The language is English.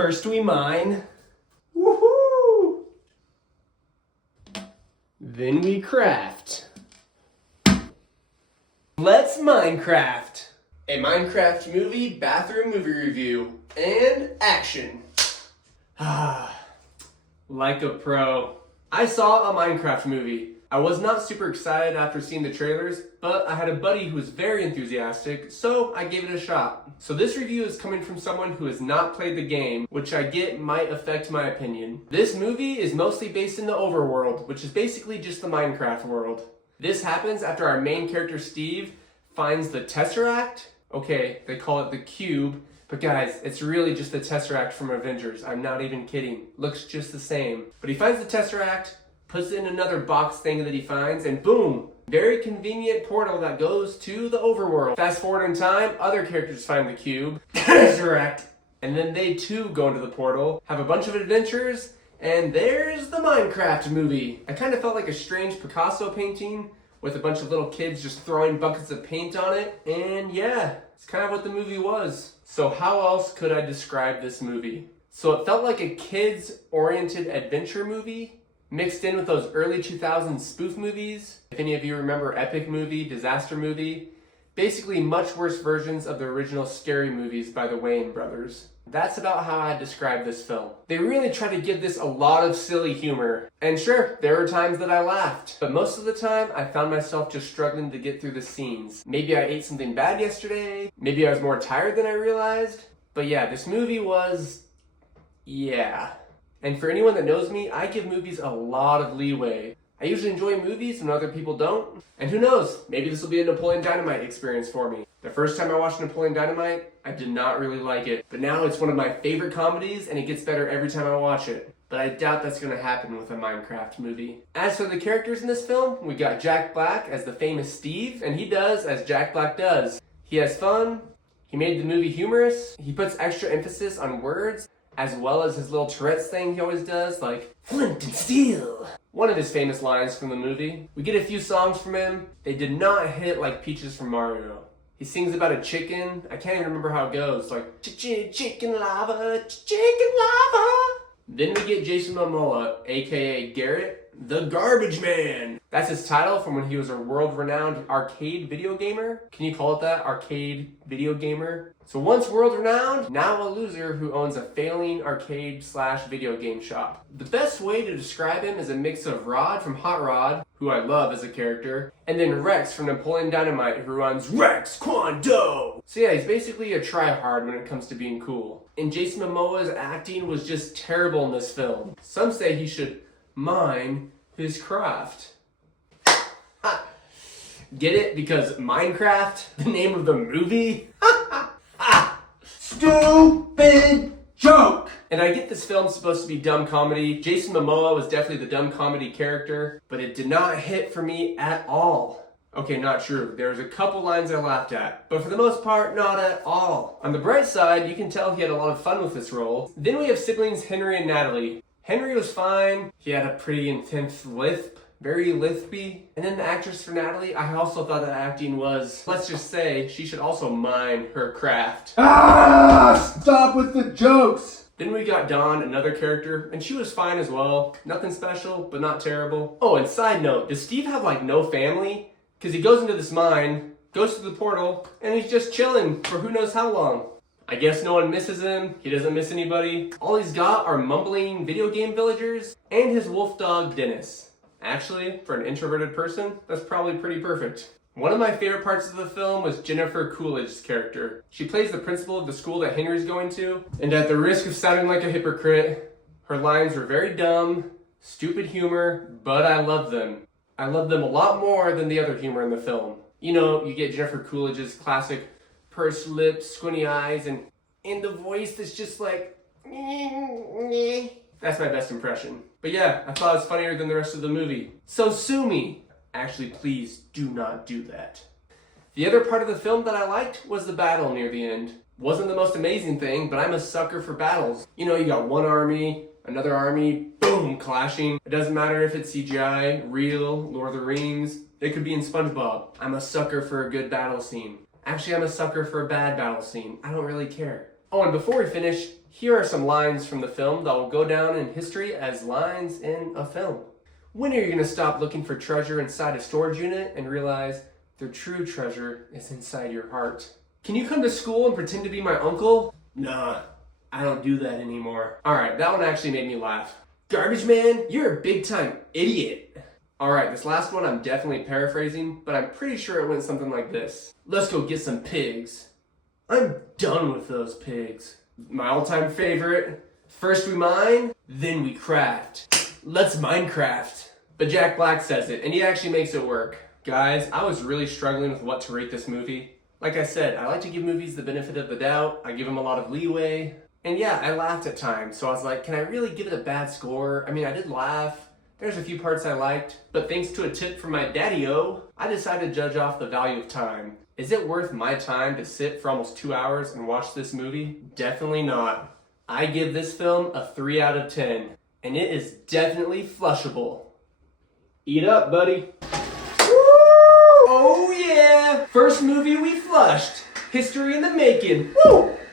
First we mine. Woohoo! Then we craft. Let's Minecraft. A Minecraft movie, bathroom movie review, and action. Like a pro. I saw a Minecraft movie. I was not super excited after seeing the trailers, but I had a buddy who was very enthusiastic, so I gave it a shot. So this review is coming from someone who has not played the game, which I get might affect my opinion. This movie is mostly based in the overworld, which is basically just the Minecraft world. This happens after our main character Steve finds the Tesseract. Okay, they call it the cube, but guys, it's really just the Tesseract from Avengers. I'm not even kidding. Looks just the same. But he finds the Tesseract, puts it in another box thing that he finds, and boom! Very convenient portal that goes to the overworld. Fast forward in time, other characters find the cube, Tesseract, and then they too go into the portal, have a bunch of adventures, and there's the Minecraft movie. I kind of felt like a strange Picasso painting with a bunch of little kids just throwing buckets of paint on it, and yeah, it's kind of what the movie was. So how else could I describe this movie? So it felt like a kids-oriented adventure movie, mixed in with those early 2000s spoof movies. If any of you remember Epic Movie, Disaster Movie, basically much worse versions of the original scary movies by the Wayans brothers. That's about how I describe this film. They really try to give this a lot of silly humor. And sure, there were times that I laughed, but most of the time I found myself just struggling to get through the scenes. Maybe I ate something bad yesterday, maybe I was more tired than I realized, but yeah, this movie was, yeah. And for anyone that knows me, I give movies a lot of leeway. I usually enjoy movies when other people don't. And who knows, maybe this will be a Napoleon Dynamite experience for me. The first time I watched Napoleon Dynamite, I did not really like it. But now it's one of my favorite comedies and it gets better every time I watch it. But I doubt that's going to happen with a Minecraft movie. As for the characters in this film, we got Jack Black as the famous Steve, and he does as Jack Black does. He has fun, he made the movie humorous, he puts extra emphasis on words, as well as his little Tourette's thing he always does, like flint and steel. One of his famous lines from the movie. We get a few songs from him. They did not hit like Peaches from Mario. He sings about a chicken. I can't even remember how it goes. Like, chicken lava, chicken lava. Then we get Jason Momoa, aka Garrett, the Garbage Man. That's his title from when he was a world-renowned arcade video gamer. Can you call it that? Arcade video gamer? So once world-renowned, now a loser who owns a failing arcade/video game shop. The best way to describe him is a mix of Rod from Hot Rod, who I love as a character, and then Rex from Napoleon Dynamite, who runs Rex Kwon-Do. So yeah, he's basically a try-hard when it comes to being cool. And Jason Momoa's acting was just terrible in this film. Some say he should mine his craft. Get it? Because Minecraft, the name of the movie? Stupid joke! And I get this film's supposed to be dumb comedy. Jason Momoa was definitely the dumb comedy character, but it did not hit for me at all. Okay, not true. There's a couple lines I laughed at, but for the most part, not at all. On the bright side, you can tell he had a lot of fun with this role. Then we have siblings Henry and Natalie. Henry was fine. He had a pretty intense lisp. Very lispy. And then the actress for Natalie, I also thought that acting was, let's just say, she should also mine her craft. Stop with the jokes! Then we got Dawn, another character, and she was fine as well. Nothing special, but not terrible. Oh, and side note, does Steve have like no family? Because he goes into this mine, goes to the portal, and he's just chilling for who knows how long. I guess no one misses him, he doesn't miss anybody. All he's got are mumbling video game villagers, and his wolf dog, Dennis. Actually, for an introverted person, that's probably pretty perfect. One of my favorite parts of the film was Jennifer Coolidge's character. She plays the principal of the school that Henry's going to, and at the risk of sounding like a hypocrite, her lines were very dumb, stupid humor, but I love them. I love them a lot more than the other humor in the film. You know, you get Jennifer Coolidge's classic pursed lips, squinty eyes, and the voice that's just like, that's my best impression. But yeah, I thought it was funnier than the rest of the movie. So sue me. Actually, please do not do that. The other part of the film that I liked was the battle near the end. Wasn't the most amazing thing, but I'm a sucker for battles. You know, you got one army, another army, boom, clashing. It doesn't matter if it's CGI, real, Lord of the Rings. It could be in SpongeBob. I'm a sucker for a good battle scene. Actually, I'm a sucker for a bad battle scene. I don't really care. Oh, and before we finish, Here are some lines from the film that will go down in history as lines in a film. When are you going to stop looking for treasure inside a storage unit and realize the true treasure is inside your heart? Can you come to school and pretend to be my uncle? Nah, I don't do that anymore. Alright, that one actually made me laugh. Garbage man, you're a big time idiot. Alright, this last one I'm definitely paraphrasing, but I'm pretty sure it went something like this. Let's go get some pigs. I'm done with those pigs. My all-time favorite. First we mine, then we craft. Let's Minecraft. But Jack Black says it, and he actually makes it work. Guys, I was really struggling with what to rate this movie. Like I said, I like to give movies the benefit of the doubt. I give them a lot of leeway. And yeah, I laughed at times, so I was like, can I really give it a bad score? I mean, I did laugh. There's a few parts I liked, but thanks to a tip from my daddy-o, I decided to judge off the value of time. Is it worth my time to sit for almost 2 hours and watch this movie? Definitely not. I give this film a 3 out of 10, and it is definitely flushable. Eat up, buddy. Woo! Oh yeah! First movie we flushed. History in the making. Woo!